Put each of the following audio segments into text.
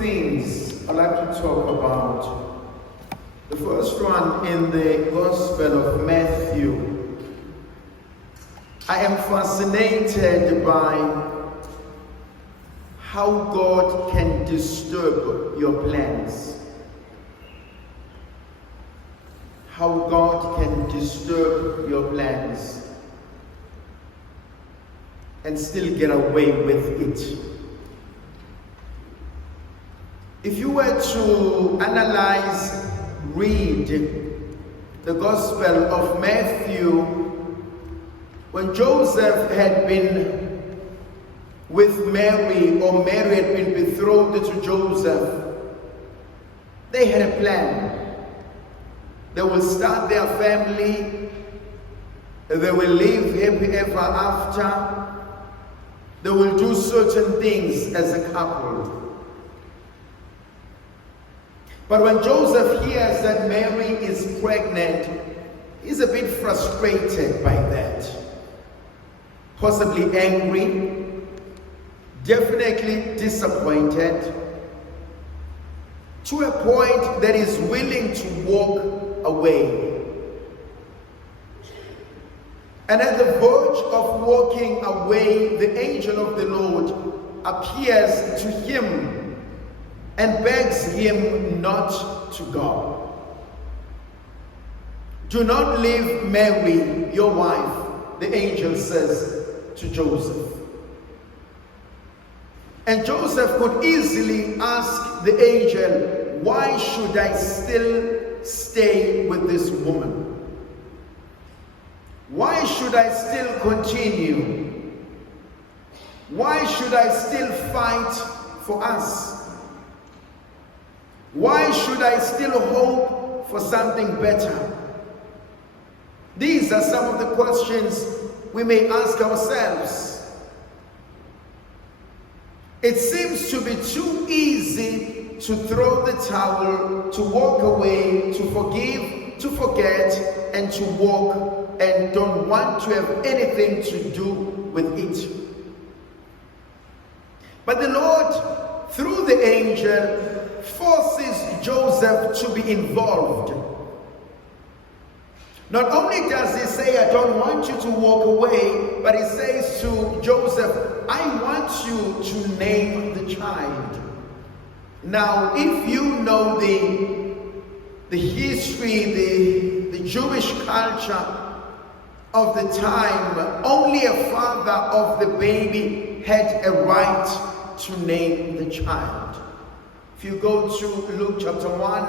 things I'd like to talk about. The first one in the Gospel of Matthew. I am fascinated by how God can disturb your plans. How God can disturb your plans and still get away with it. If you were to analyze, read the Gospel of Matthew, when Joseph had been with Mary, or Mary had been betrothed to Joseph, they had a plan. They will start their family, they will live happy ever after, they will do certain things as a couple. But when Joseph hears that Mary is pregnant, he's a bit frustrated by that. Possibly angry, definitely disappointed, to a point that he's willing to walk away. And at the verge of walking away, the angel of the Lord appears to him and begs him not to go. Do not leave Mary, your wife, the angel says to Joseph. And Joseph could easily ask the angel, why should I still stay with this woman? Why should I still continue? Why should I still fight for us? Why should I still hope for something better? These are some of the questions we may ask ourselves. It seems to be too easy to throw the towel, to walk away, to forgive, to forget, and to walk, and don't want to have anything to do with it. But the Lord, through the angel, forces Joseph to be involved. Not only does he say, I don't want you to walk away, but he says to Joseph, I want you to name the child. Now, if you know the history, the Jewish culture of the time, only a father of the baby had a right to name the child. If you go to Luke chapter 1,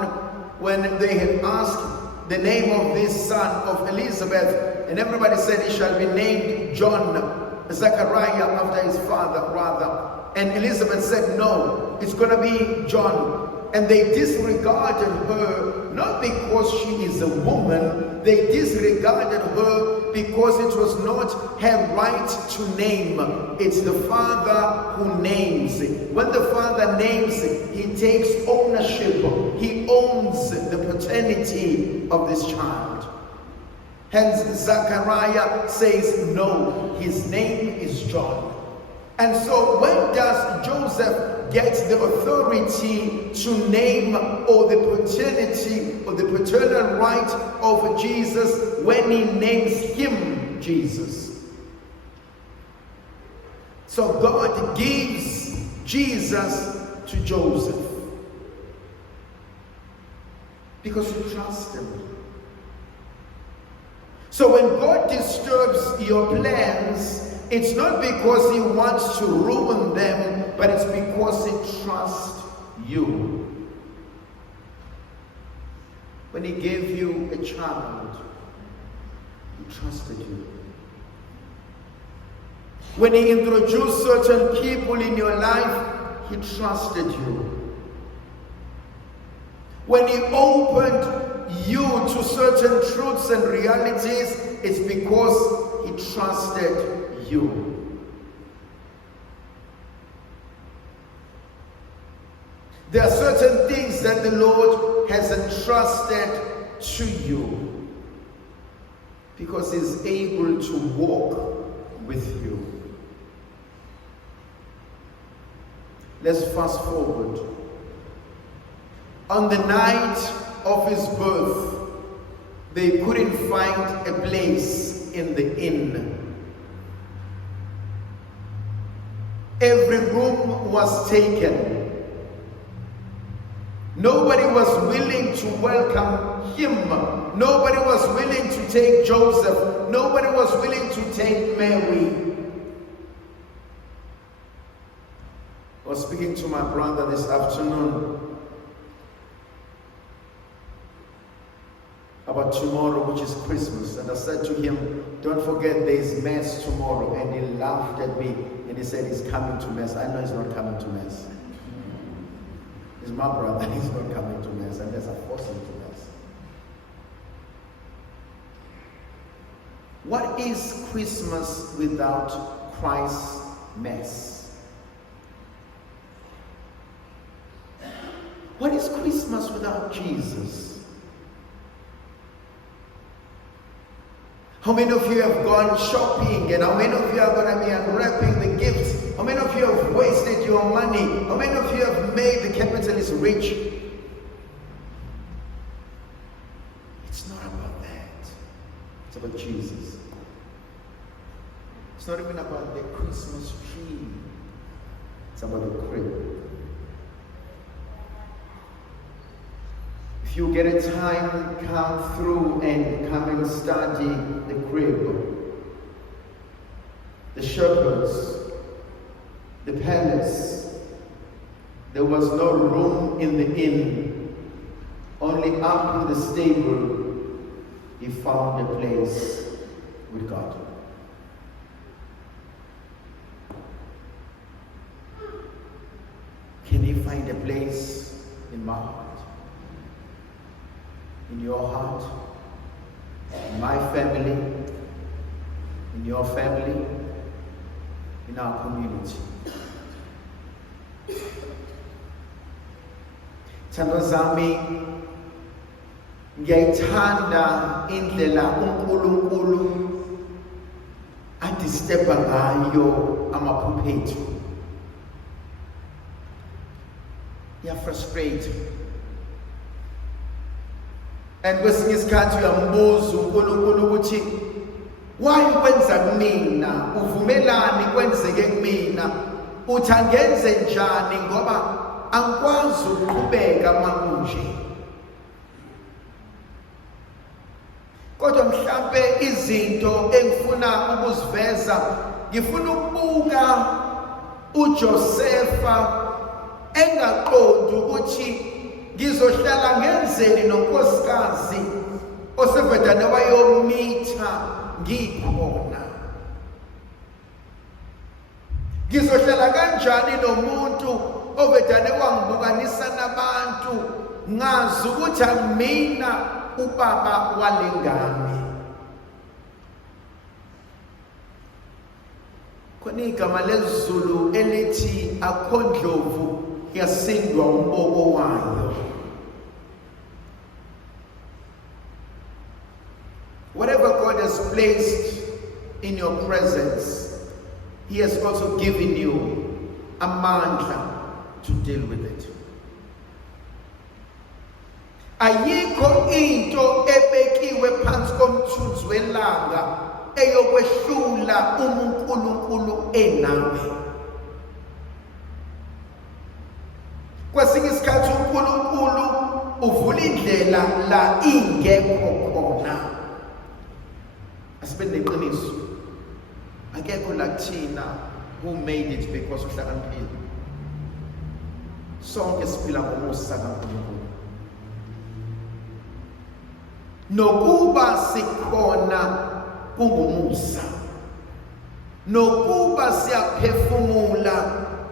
when they had asked the name of this son of Elizabeth, and everybody said he shall be named John, Zechariah after his father, rather. And Elizabeth said, no, it's going to be John. And they disregarded her, not because she is a woman, they disregarded her because it was not her right to name. It's the father who names. When the father names, he takes ownership. He owns the paternity of this child. Hence, Zechariah says, no, his name is John. And so when does Joseph get the authority to name, or the paternity or the paternal right of Jesus? When he names him Jesus. So God gives Jesus to Joseph because he trusts him. So when God disturbs your plans, it's not because he wants to ruin them, but it's because he trusts you. When he gave you a child, he trusted you. When he introduced certain people in your life, he trusted you. When he opened you to certain truths and realities, it's because he trusted you. There are certain things that the Lord has entrusted to you because he's able to walk with you. Let's fast forward. On the night of his birth, they couldn't find a place in the inn. Every room was taken. Nobody was willing to welcome him. Nobody was willing to take Joseph. Nobody was willing to take Mary. I was speaking to my brother this afternoon about tomorrow, which is Christmas, and I said to him, don't forget there's Mass tomorrow. And he laughed at me and he said he's coming to Mass. I know he's not coming to Mass. He's my brother, he's not coming to Mass unless I force him to Mass. What is Christmas without Christ's Mass? What is Christmas without Jesus? How many of you have gone shopping, and how many of you are going to be unwrapping the gifts? How many of you have wasted your money? How many of you have made the capitalists rich? It's not about that. It's about Jesus. It's not even about the Christmas tree. It's about the crib. If you get a time, come through and come and study the crib, the shepherds, the palace. There was no room in the inn. Only up in the stable he found a place with God. Can he find a place in my heart? In your heart, in my family, in your family, in our community. Thandwa zami, ngiyayithanda indlela uNkulunkulu adisturba ngayo amaphupho ethu. Frustrate. And kwesinye isikhathi uyambuza uNkulunkulu ukuthi why kwenza kumina, uvumelani kwenzeke kumina, uthi angenze njani ngoba angikwazi ukuqhubeka manje. Kodwa mhlambe izinto engifuna ukuziveza, ngifuna ukubuka uJosefa engaqondi ukuthi ngizohlala ngenzeni nonkosikazi osevedane wayomitha ngikhona. Ngizohlala kanjani nomuntu ovedane wangibukanisa nabantu ngazi ukuthi angimina ubaba walengane. Khona igama lezulu elithi akho ndlovu yasindwa umboko wayo. Whatever God has placed in your presence, He has also given you amandla to deal with it. Ayikho into ebekiwe phansi komthunzi welanga eyokwehlula uNkulunkulu enawe. Kwesinye isikhathi uNkulunkulu uvula indlela la ingekho khona. Asibe neqiniso. Akekho la kuthina who made it because uhlakaniphile. Sonke siphila ngomusa kaNkulunkulu. Nokuba sikhona kungumusa. Nokuba siyaphefumula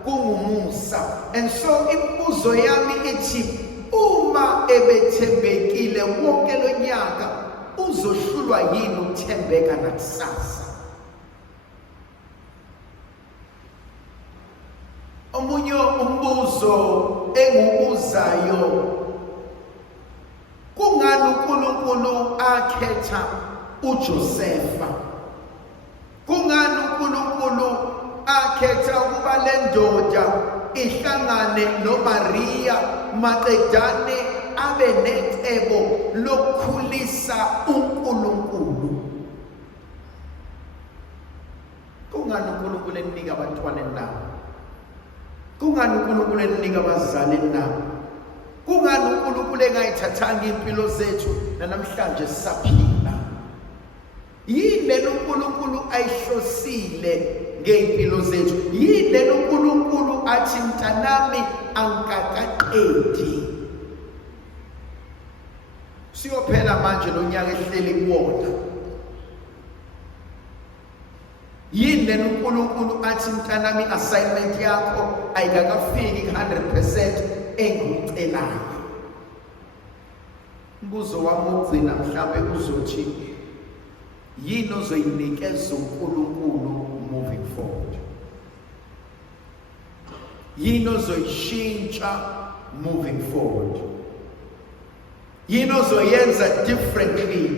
kungumusa. And so imibuzo yami ithi uma ebethembekile wonke lonyaka uzohlulwa yini ukuthembeka nakusasa? Omunye umbuzo engibuzayo, kungani uNkulunkulu akhetha uJosefa? Kungani uNkulunkulu akhetha ukuba le ndoda ihlangane noMaria maqedane abe necebo lokukhulisa uNkulunkulu. Kungani uNkulunkulu enika abantwana nabo? Kungani uNkulunkulu enika abazali nabo? Kungani uNkulunkulu engayithathanga impilo zethu namhlanje sisaphila? Yini lelo uNkulunkulu ayihlosile ngeimpilo zethu? Yini lelo uNkulunkulu athi mntanami angakaqedi? Siyophela manje lo nyaka ehleli kuwona. Yini lelo uNkulunkulu athi mntanami assignment yakho ayikakafiki 100% engikucelayo? Mbuzo wami ugcina mhlawumbe uzothi yini ozoyinikeza uNkulunkulu moving forward? Yini ozoyishintsha moving forward? Yini ozoyenza differently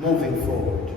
moving forward?